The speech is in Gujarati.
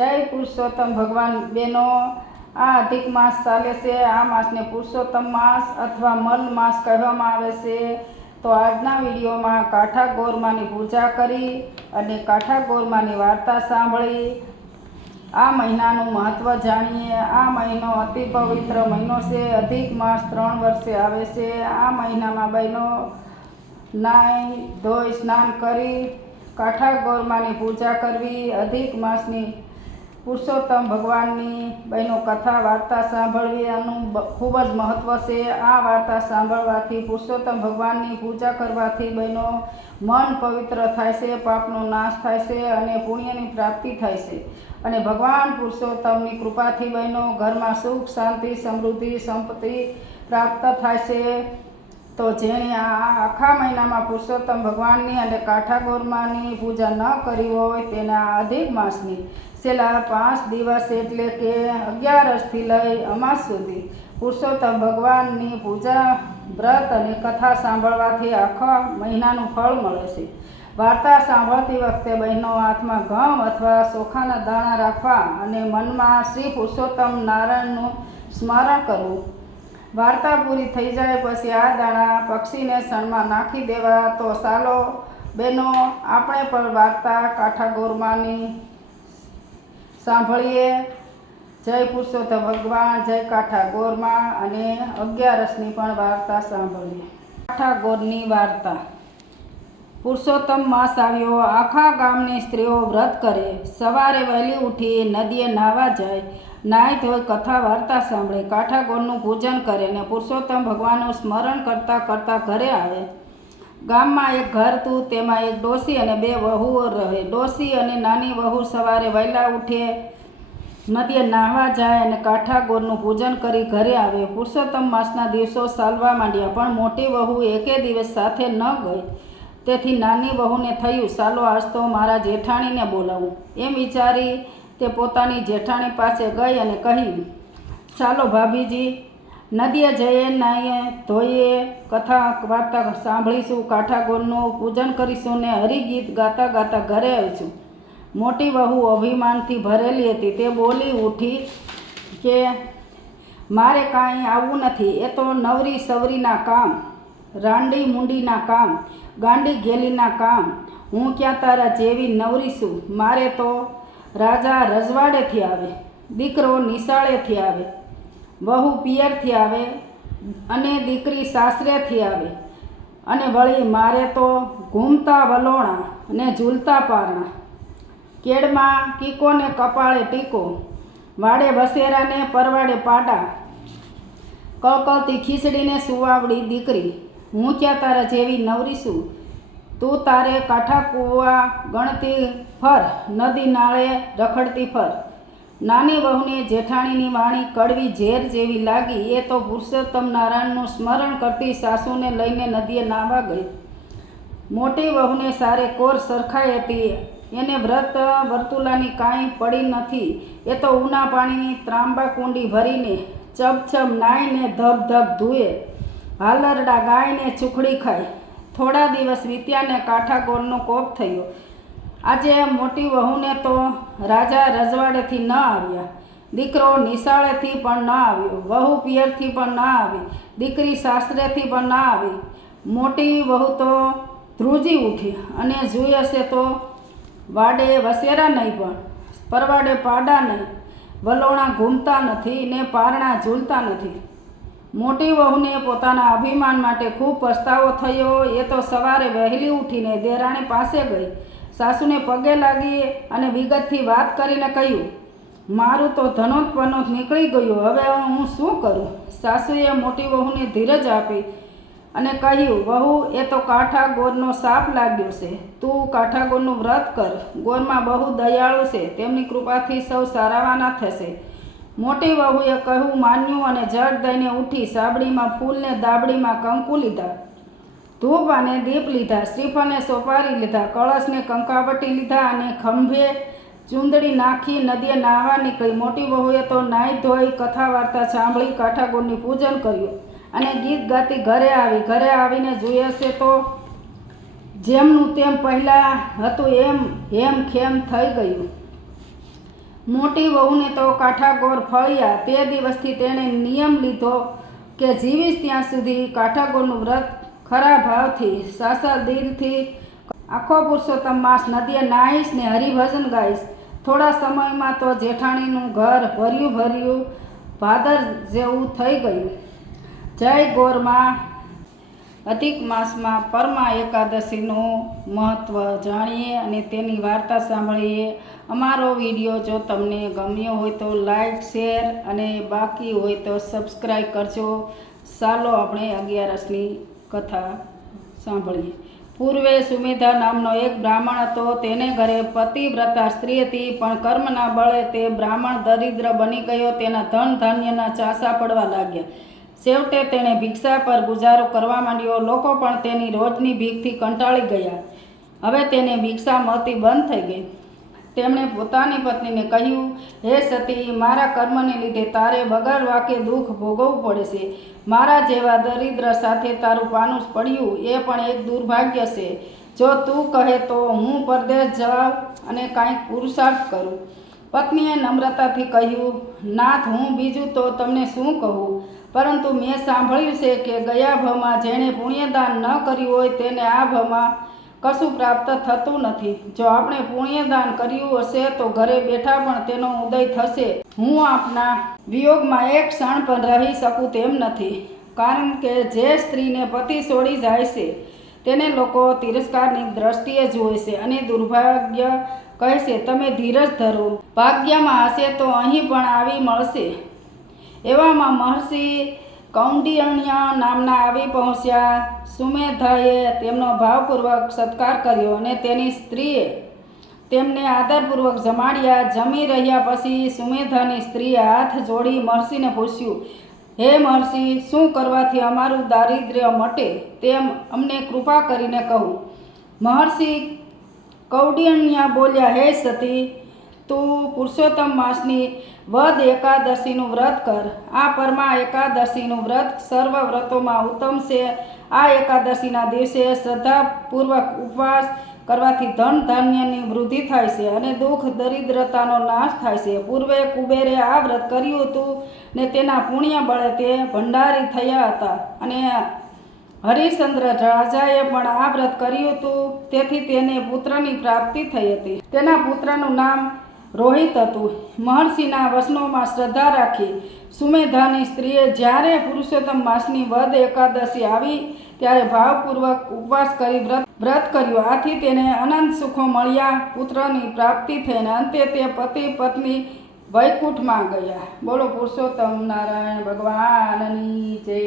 જય પુરુષોત્તમ ભગવાન બહેનો, આ અધિક માસ ચાલે છે। આ માસને પુરુષોત્તમ માસ અથવા મલ માસ કહેવામાં આવે છે। તો આજના વિડીયોમાં કાંઠા ગોરમાની પૂજા કરી અને કાંઠા ગોરમાની વાર્તા સાંભળી આ મહિનાનું મહત્ત્વ જાણીએ। આ મહિનો અતિ પવિત્ર મહિનો છે। અધિક માસ 3 વર્ષે આવે છે। આ મહિનામાં બહેનો નાહી ધોઈ સ્નાન કરી કાંઠા ગોરમાની પૂજા કરવી। અધિક માસની પુરુષોત્તમ ભગવાનની બહેનો કથા વાર્તા સાંભળવી આનું ખૂબ જ મહત્ત્વ છે। આ વાર્તા સાંભળવાથી પુરુષોત્તમ ભગવાનની પૂજા કરવાથી બહેનો મન પવિત્ર થાય છે, પાપનો નાશ થાય છે અને પુણ્યની પ્રાપ્તિ થાય છે અને ભગવાન પુરુષોત્તમની કૃપાથી બહેનો ઘરમાં સુખ, શાંતિ, સમૃદ્ધિ, સંપત્તિ પ્રાપ્ત થાય છે। તો જેણે આ આખા મહિનામાં પુરુષોત્તમ ભગવાનની અને કાંઠા ગોરમાની પૂજા ન કરી હોય તેના અધિક માસની છેલ્લા 5 દિવસ એટલે કે 11થી લઈ અમાસ સુધી પુરુષોત્તમ ભગવાનની પૂજા, વ્રત અને કથા સાંભળવાથી આખા મહિનાનું ફળ મળે છે। વાર્તા સાંભળતી વખતે બહેનો હાથમાં ઘઉં અથવા ચોખાના દાણા રાખવા અને મનમાં શ્રી પુરુષોત્તમ નારાયણનું સ્મરણ કરવું। વાર્તા પૂરી થઈ જાય પછી આ દાણા પક્ષીને સણમાં નાખી દેવા। તો ચાલો બહેનો આપણે પણ વાર્તા કાંઠા ગોરમાની સાંભળીએ। જય પુરુષોત્તમ ભગવાન, જય કાંઠા ગોરમા અને 11ની પણ વાર્તા સાંભળીએ। કાંઠા ગોરની વાર્તા। પુરુષોત્તમ માસ આવ્યો। આખા ગામની સ્ત્રીઓ વ્રત કરે, સવારે વહેલી ઉઠી નદીએ નાહવા જાય, નાહી ધોઈ કથા વાર્તા સાંભળે, કાંઠા ગોરનું પૂજન કરે ને પુરુષોત્તમ ભગવાનનું સ્મરણ કરતાં કરતાં ઘરે આવે। ગામમાં એક ઘર હતું, તેમાં એક ડોશી અને 2 વહુઓ રહે। ડોશી અને નાની વહુ સવારે વહેલા ઉઠે, નદીએ નાહવા જાય અને કાંઠા ગોરનું પૂજન કરી ઘરે આવે। પુરુષોત્તમ માસના દિવસો ચાલવા માંડ્યા, પણ મોટી વહુ એકે દિવસ સાથે ન ગઈ। તેથી નાની વહુને થયું, ચાલો આજ તો મારા જેઠાણીને બોલાવું। એમ વિચારી તે પોતાની જેઠાણી પાસે ગઈ અને કહ્યું, ચાલો ભાભીજી, નદીએ જઈએ, નાહીએ ધોઈએ, કથા વાર્તા સાંભળીશું, કાંઠા ગોરનું પૂજન કરીશું ને હરિગીત ગાતા ગાતા ઘરે આવીશું। મોટી વહુ અભિમાનથી ભરેલી હતી। તે બોલી ઉઠી કે મારે કાંઈ આવવું નથી। એ તો નવરી સવરીના કામ, રાંડી મૂંડીના કામ, ગાંડી ગેલીના કામ। હું ક્યાં તારા જેવી નવરી છું? મારે તો રાજા રજવાડેથી આવે, દીકરો નિશાળેથી આવે, વહુ પિયરથી આવે અને દીકરી સાસરેથી આવે, અને વળી મારે તો ઘૂમતા વલોણા ને ઝૂલતા પારણા, કેડમાં કીકો ને કપાળે ટીકો, વાડે વસેરા ને પરવાડે પાડા, કળકળતી ખીચડીને સુવાવડી દીકરી। હું ક્યાં તારા જેવી નવરી છું? તું તારે કાંઠા કૂવા ગણતી ફર, નદી નાળે રખડતી ફર। નાની વહુને જેઠાણીની વાણી કડવી ઝેર જેવી લાગી। એ તો પુરુષોત્તમ નારાયણનું સ્મરણ કરતી સાસુને લઈને નદીએ નાહવા ગઈ। મોટી વહુને સારે કોર સરખાઈ હતી। એને વ્રત વર્તુલાની કાંઈ પડી નથી। એ તો ઉના પાણીની ત્રાંબા કુંડી ભરીને ચબચબ નાહીને ધબ ધબ ધુએ, હાલરડા ગાયને ચૂખડી ખાય। થોડા દિવસ વીત્યાને કાંઠા ગોરનો કોપ થયો। આજે મોટી વહુને તો રાજા રજવાડેથી ન આવ્યા, દીકરો નિશાળેથી પણ ન આવ્યો, વહુ પિયરથી પણ ન આવી, દીકરી સાસરેથી પણ ન આવી। મોટી વહુ તો ધ્રુજી ઉઠી અને જુએ છે તો વાડે વસેરા નહીં, પણ પરવાડે પાડા નહીં, વલોણા ઘૂમતા નથી ને પારણા ઝૂલતા નથી। મોટી વહુને પોતાના અભિમાન માટે ખૂબ પસ્તાવો થયો। એ તો સવારે વહેલી ઉઠીને દેરાણી પાસે ગઈ, સાસુને પગે લાગી અને વિગતથી વાત કરીને કહ્યું, મારું તો ધનોત પનોત નીકળી ગયું, હવે હું શું કરું? સાસુએ મોટી વહુને ધીરજ આપી અને કહ્યું, વહુ, એ તો કાંઠા ગોરનો શાપ લાગ્યો છે। તું કાંઠા ગોરનું વ્રત કર, ગોરમાં બહુ દયાળુ છે, તેમની કૃપાથી સૌ સારાવાના થશે। મોટી વહુએ કહ્યું માન્યું અને જળ દઈને ઉઠી સાબડીમાં ફૂલ ને દાબડીમાં કંકુ લીધા, ધૂપ અને દીપ લીધા, શ્રીફળને સોપારી લીધા, કળશને કંકાવટી લીધા અને ખંભે ચૂંદડી નાખી નદીએ નાહવા નીકળી। મોટી વહુએ તો નાહી ધોઈ કથા વાર્તા સાંભળી કાંઠા ગોરની પૂજન કર્યું અને ગીત ગાતી ઘરે આવી। ઘરે આવીને જોઈએ છે તો જેમનું તેમ પહેલાં હતું એમ હેમ ખેમ થઈ ગયું। મોટી વહુને તો કાઠાગોર ફળ્યા. તે દિવસથી તેણે નિયમ લીધો કે જીવીશ ત્યાં સુધી કાઠાગોરનું વ્રત ખરા ભાવથી સાસા દિલથી આખો પુરુષોત્તમ માસ નદીએ નાહીશ ને હરિભજન ગાઈશ. થોડા સમયમાં તો જેઠાણીનું ઘર ભર્યું ભાદર જેવું થઈ ગયું. જય ગોરમાં. અધિક માસમાં પરમા એકાદશીનું મહત્ત્વ જાણીએ અને તેની વાર્તા સાંભળીએ. અમારો વિડીયો જો તમને ગમ્યો હોય તો લાઈક, શેર અને બાકી હોય તો સબસ્ક્રાઈબ કરજો. ચાલો આપણે 11ની કથા સાંભળીએ. પૂર્વે સુમેધા નામનો એક બ્રાહ્મણ હતો. તેને ઘરે પતિવ્રતા સ્ત્રી હતી, પણ કર્મના બળે તે બ્રાહ્મણ દરિદ્ર બની ગયો. તેના ધન ધાન્યના ચાસા પડવા લાગ્યા. છેવટે તેણે ભિક્ષા પર ગુજારો કરવા માંડ્યો. લોકો પણ તેની રોજની ભીખથી કંટાળી ગયા. હવે તેને ભિક્ષા મળતી બંધ થઈ ગઈ. તેમણે પોતાની પત્નીને કહ્યું, હે સતી, મારા કર્મને લીધે તારે વગર વાકે દુઃખ ભોગવવું પડે છે. મારા જેવા દરિદ્ર સાથે તારું પાનું પડ્યું એ પણ એક દુર્ભાગ્ય છે. જો તું કહે તો હું પરદેશ જાઉં અને કાંઈક પુરુષાર્થ કરું. પત્નીએ નમ્રતાથી કહ્યું, નાથ, હું બીજું તો તમને શું કહું, પરંતુ મેં સાંભળ્યું છે કે ગયા ભવમાં જેણે પુણ્યદાન ન કર્યું હોય તેને આ ભવમાં કશું પ્રાપ્ત થતું નથી. જો આપણે પુણ્યદાન કર્યું હશે તો ઘરે બેઠા પણ તેનો ઉદય થશે. હું આપના વિયોગમાં એક ક્ષણ પણ રહી શકું તેમ નથી, કારણ કે જે સ્ત્રીને પતિ છોડી જાય છે તેને લોકો તિરસ્કારની દ્રષ્ટિએ જુએ છે અને દુર્ભાગ્ય કહે છે. તમે ધીરજ ધરો, ભાગ્યમાં હશે તો અહીં પણ આવી મળશે. એવામાં મહર્ષિ કૌંડિન્ય નામના આવી પહોંચ્યા. સુમેધાએ તેમનો ભાવપૂર્વક સત્કાર કર્યો અને તેની સ્ત્રીએ તેમને આદરપૂર્વક જમાડ્યા. જમી રહ્યા પછી સુમેધાની સ્ત્રીએ હાથ જોડી મહર્ષિને પૂછ્યું, હે મહર્ષિ, શું કરવાથી અમારું દારિદ્ર્ય મટે તેમ અમને કૃપા કરીને કહું. મહર્ષિ કૌંડિન્ય બોલ્યા, હે સતી, તું પુરુષોત્તમ માસની વદ એકાદશીનું વ્રત કર. આ પરમા એકાદશીનું વ્રત સર્વ વ્રતોમાં ઉત્તમ છે. આ એકાદશીના દિવસે શ્રદ્ધાપૂર્વક ઉપવાસ કરવાથી ધન ધાન્યની વૃદ્ધિ થાય છે અને દુઃખ દરિદ્રતાનો નાશ થાય છે. પૂર્વે કુબેરે આ વ્રત કર્યું હતું ને તેના પુણ્ય બળે તે ભંડારી થયા હતા, અને હરિશ્ચંદ્ર રાજાએ પણ આ વ્રત કર્યું હતું, તેથી તેને પુત્રની પ્રાપ્તિ થઈ હતી. તેના પુત્રનું નામ રોહિત હતું. મહર્ષિના વચનોમાં શ્રદ્ધા રાખી સુમેધાની સ્ત્રીએ જ્યારે પુરુષોત્તમ માસની વદ એકાદશી આવી ત્યારે ભાવપૂર્વક ઉપવાસ કરી વ્રત કર્યું. આથી તેને અનંત સુખો મળ્યા, પુત્રની પ્રાપ્તિ થઈને અંતે તે પતિ પત્ની વૈકુંઠમાં ગયા. બોલો પુરુષોત્તમ નારાયણ ભગવાનની જય.